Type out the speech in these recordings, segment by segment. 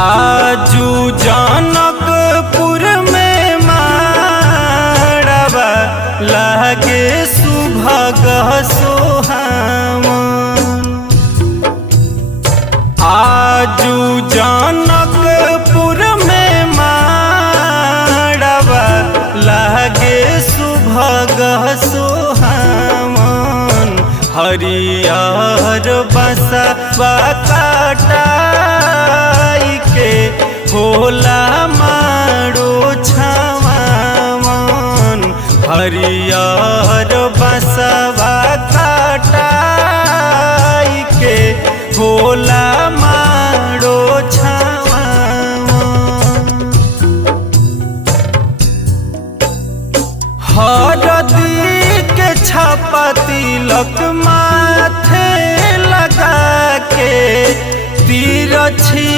आजू जनकपुर में माड़वा लागे सुभगह सोहावन। आजू जनकपुर में माड़वा लागे सुभगह सोहावन। हरियर बसवा काटाई के होला माड़ो छावन। हरियर बसवा काटाई के होला माड़ो छावन। हरदी के छापा तिलक माथे लगा के तिरछी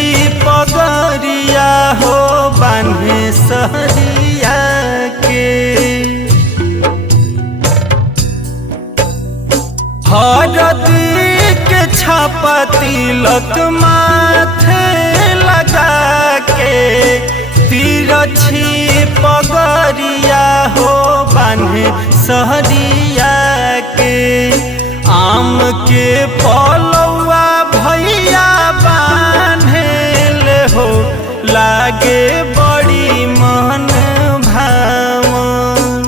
पगरिया हो बान्हे सहरिया के। हरदी के छापा तिलक माथे लगा के तिरछी पगरिया हो बान्हे सहरिया के। आम के पलौआ भैया बान्हेल हो लागे बड़ी मन भावन।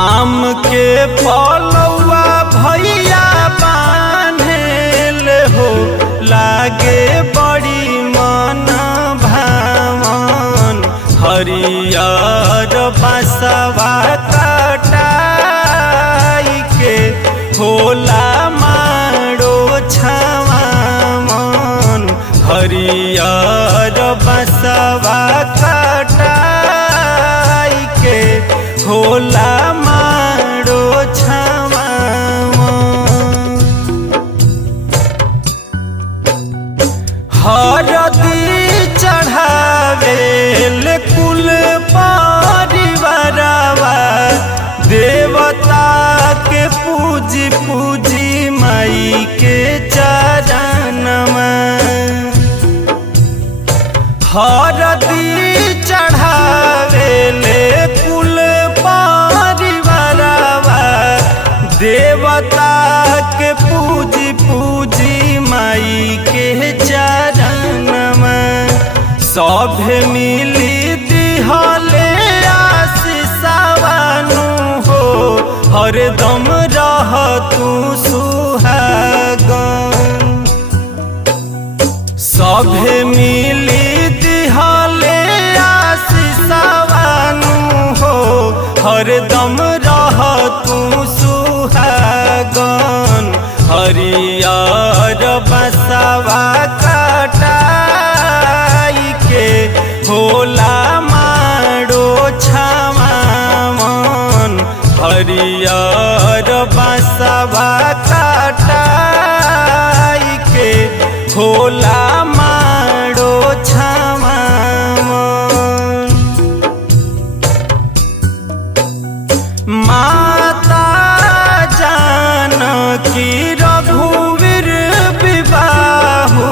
आम के पलौआ भैया बान्हेल हो लागे बड़ी मन भावन। हरियर बसवा काटाई के होला माड़ो छावन। हरियर बसवा काटाई के होला माड़ो छावन। हरदी चढ़ावेल कुल परिवारवा देवता के पूजी पूजी माई के चरणवा। हरदी चढ़ावेले कुल परिवारवा देवता के पूजी पूजी माई के चरणवा। सभे मिली दिहले आशीषवानु हो हरदम रह तू सुहागन। सभे मिली दिहले आशीषवानु हो हरदम रह तू सुहागन। हरियर बसवा काटाई के होला माड़ो छावन। हरियर बसवा काटाई के होला माड़ो छावन। माता जानकी रघुवीर विवाहु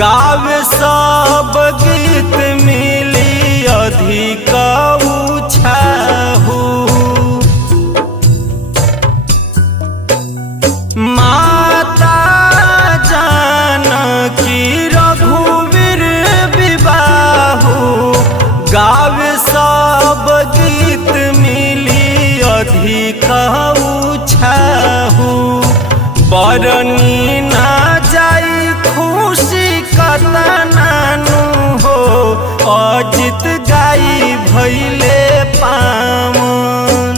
गावे सब गीत मिली अधिक उछाहु। माता जानकी रघुवीर विवाहु गावे सब गीत मिली अधिक उछाहु। बरनी ना जाई खुशी कतनानु हो अजित गाई भैले पावन।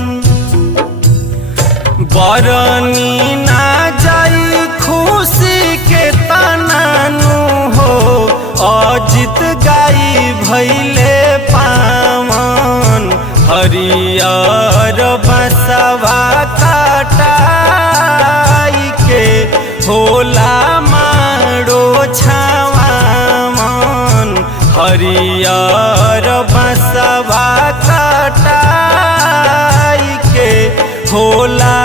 बरनी ना जाई खुशी के तनानु हो अजित गाई भैले पावन। हरियर बसवा काटाई के होला माड़ो छावन। हरियर बसवा काटाई के होला